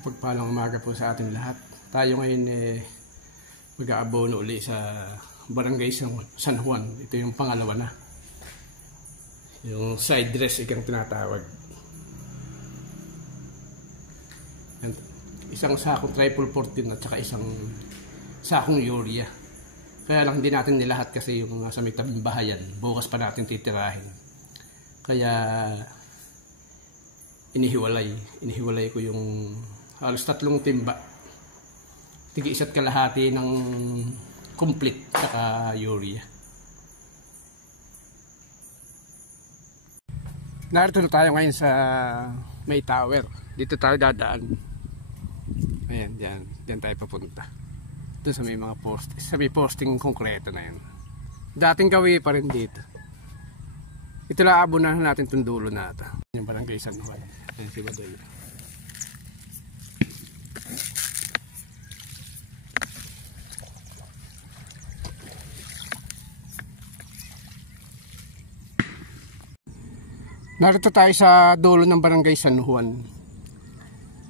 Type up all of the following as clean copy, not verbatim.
Mapagpalang umaga po sa ating lahat. Tayo ngayon mag-aabono uli sa Barangay San Juan. Ito yung pangalawa na. Yung side dress ikang tinatawag. Isang sakong triple 14 at saka isang sakong urea. Kaya lang hindi natin nilahat kasi yung sa may tabing bahayan. Bukas pa natin titirahin. Kaya inihiwalay ko yung halos 3 timba. Tigi 1 kalahati ng complete saka urea. Narito na tayo ngayon sa may tower. Dito tayo dadaan. Ayan, diyan tayo papunta. Doon sa may mga post, sa may posting konkreto na yan. Dating gawi pa rin dito. Ito lang abunahan natin itong dulo na ito. Yung Barangay San Juan. Ayan si Badoy. Narito tayo sa dulo ng Barangay San Juan.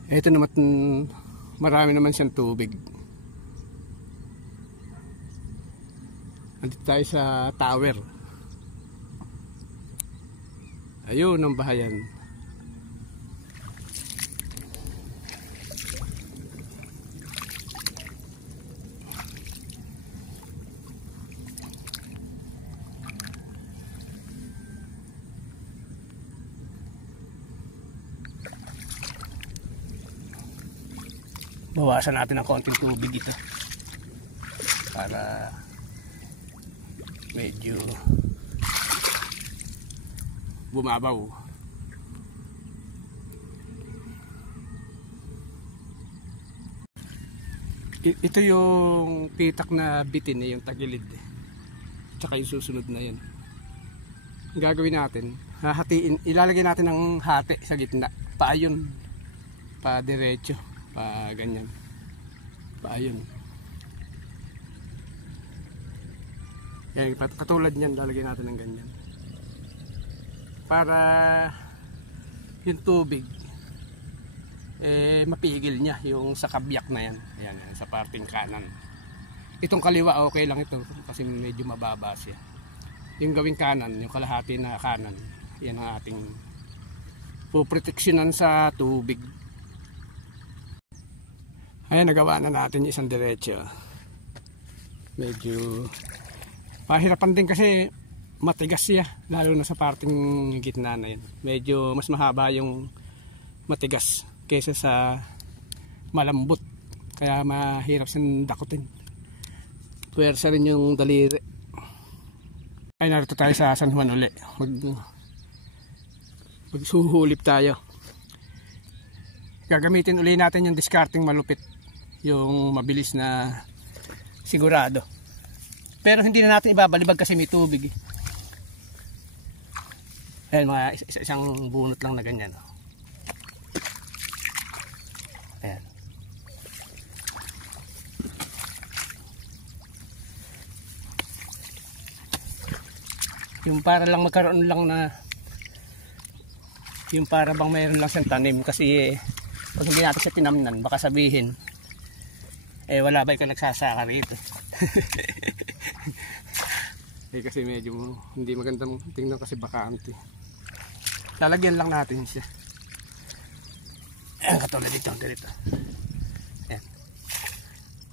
Ito naman, marami naman siyang tubig. Nandito tayo sa tower. Ayun ang bahayan. Bawasan natin ng konting tubig ito para medyo bumabaw. Ito yung pitak na bitin yung tagilid tsaka yung susunod na yan. Ang gagawin natin, hahatiin, ilalagay natin ng hati sa gitna, paayon, pa diretso, pa ganyan, paayon. Yan, katulad niyan, lalagay natin ng ganyan para yung tubig mapigil niya yung sa kabyak na yan. Ayan, sa parting kanan. Itong kaliwa okay lang ito kasi medyo mababa siya. Yung gawing kanan, yung kalahati na kanan, yan ang ating puproteksyonan sa tubig. Ayan, nagawa na natin yung isang diretso. Medyo pahirapan din kasi matigas siya, lalo na sa parting gitna na yun. Medyo mas mahaba yung matigas kaysa sa malambot, kaya mahirap siyang dakutin. Puwersa rin yung daliri. Ay, narito tayo sa San Juan uli. Magsuhulip tayo. Gagamitin uli natin yung discarding malupit, yung mabilis na sigurado. Pero hindi na natin ibabalibag kasi may tubig. Ayan, mga isang bunot lang na ganyan. Ayan. Yung para lang magkaroon lang na, yung para bang mayroon lang siyang tanim. Kasi pag hindi natin siya tinamnan, baka sabihin wala ba ikaw nagsasaka rito. Kasi medyo hindi magandang tingnan kasi bakante. Lalagyan lang natin siya. Katulad dito, dito. Ayan.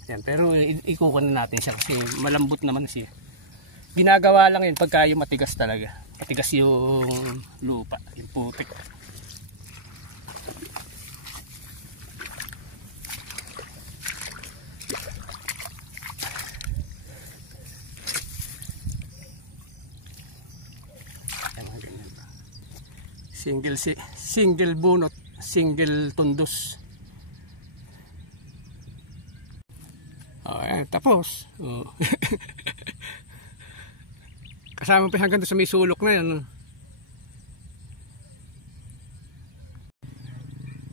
Ayan, pero ikukuha na natin siya kasi malambot naman siya. Ginagawa lang yun pagka yung matigas talaga. Matigas yung lupa, yung putik. Single bunot, single tundos. Ayan, tapos. Oh. Kasama pa hanggang sa may sulok na yan.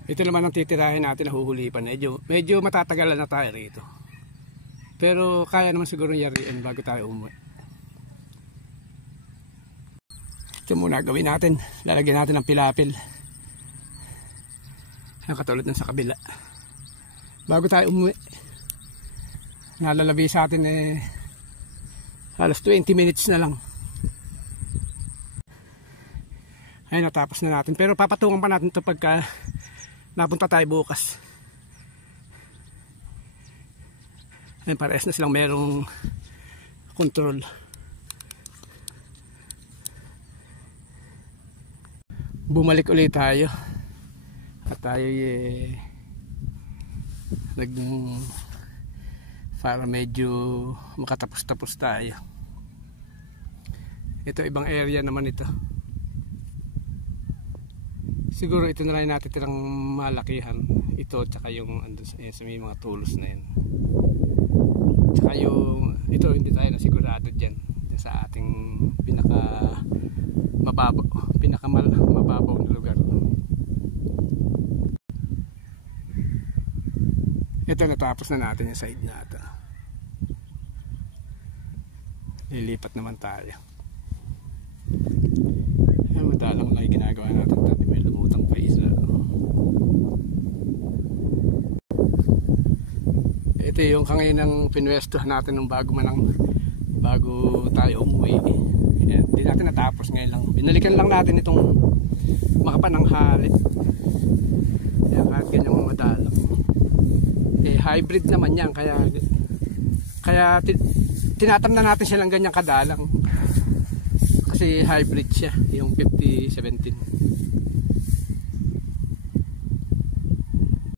Ito naman ang titirahin natin na huhulipan. Medyo matatagalan na tayo rito. Pero kaya naman siguro yariin bago tayo umuwi. Ito muna gawin natin. Lalagyan natin ng pilapil. Yung katulad ng sa kabila. bago tayo umuwi. Nalalabi sa atin halos 20 minutes na lang. Ay, natapos na natin. Pero papatungan pa natin ito pagka napunta tayo bukas. Ay, pares na silang merong control. Bumalik ulit tayo. At tayo para medyo makatapos-tapos tayo. Ito ibang area naman ito. Siguro ito na lang natitirang malakihan. Ito tsaka yung andun sa may mga tulos na yan. Tsaka yung ito hindi tayo nasigurado dyan sa ating mababaw na lugar. Ito natapos na natin yung side na ito. Lilipat naman tayo. Madalang lang ginagawa natin ito. May lumutang pa isa. Ito yung kanginang pinwestuhan natin nung bago tayo umuwi. Hindi natin natapos ngayon lang. Binalikan lang natin itong makapananghali. Kahit ganyang madalang. Hybrid naman yan. Kaya tinatamnan natin silang ganyang kadalang. Kasi hybrid siya, yung 5017.